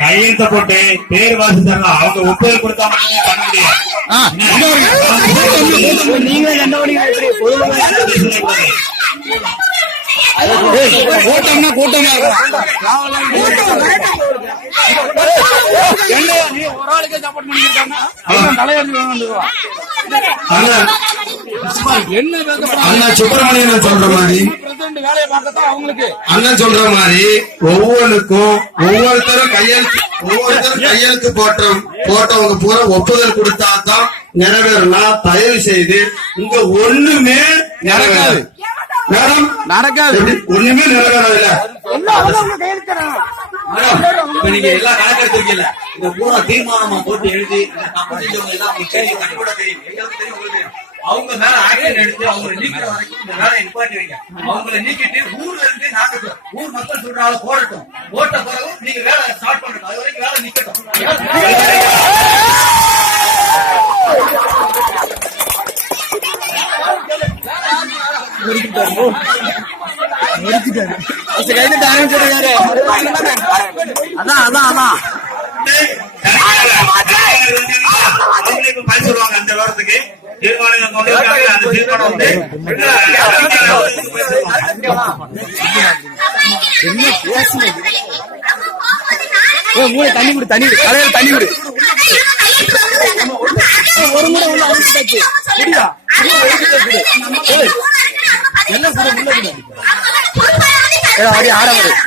கையெழுத்த போட்டு பேர் வாசித்தாங்க. அவங்க ஒப்புதல் கொடுத்தா மட்டுமே பண்ண முடியும். நீங்க கூட்டம்னா கூட்டமா அண்ணா சுப்பிரமணியன் சொல்ற மாதிரி அண்ணன் சொல்ற மாதிரி ஒவ்வொன்றுக்கும் ஒவ்வொருத்தரும் கையெழுத்து போட்டவங்க பூரா ஒப்புதல் கொடுத்தாதான் நிறைவேறனா. தயவு செய்து இங்க ஒண்ணுமே நிறைவேறாது மேடம், நடக்காது. ஒண்ணுமே நிறைவேறதில்ல. நீங்க எல்லாம் கணக்கெடுத்திருக்கீங்க. இந்த பூரா தீர்மானமா போட்டு எழுதி அவங்க மேல ஆக்ஷன் எடுத்து அவங்களை நீக்கிற வரைக்கும் இந்த வேலையை நிப்பாட்டி வைங்க. அவங்களை நீக்கிட்டு ஊர்ல இருந்து நாட்டுக்கு ஊர் மக்கள் சொல்றாங்க போடட்டும். போட்ட பிறகு நீங்க வேலை ஸ்டார்ட் பண்ணணும். அது வரைக்கும் வேலை நிக்கட்டும். அவங்களே சொல்லுவாங்க அந்த வாரத்துக்கு தீர்மானம் கொண்டு அந்த தீர்மானம் வந்து தண்ணி குடு, தண்ணி கடையில தண்ணி குடு. ஒரு முறை உள்ள அனுப்பிட்டாச்சு. என்ன கூட உள்ள ஆட வரும்.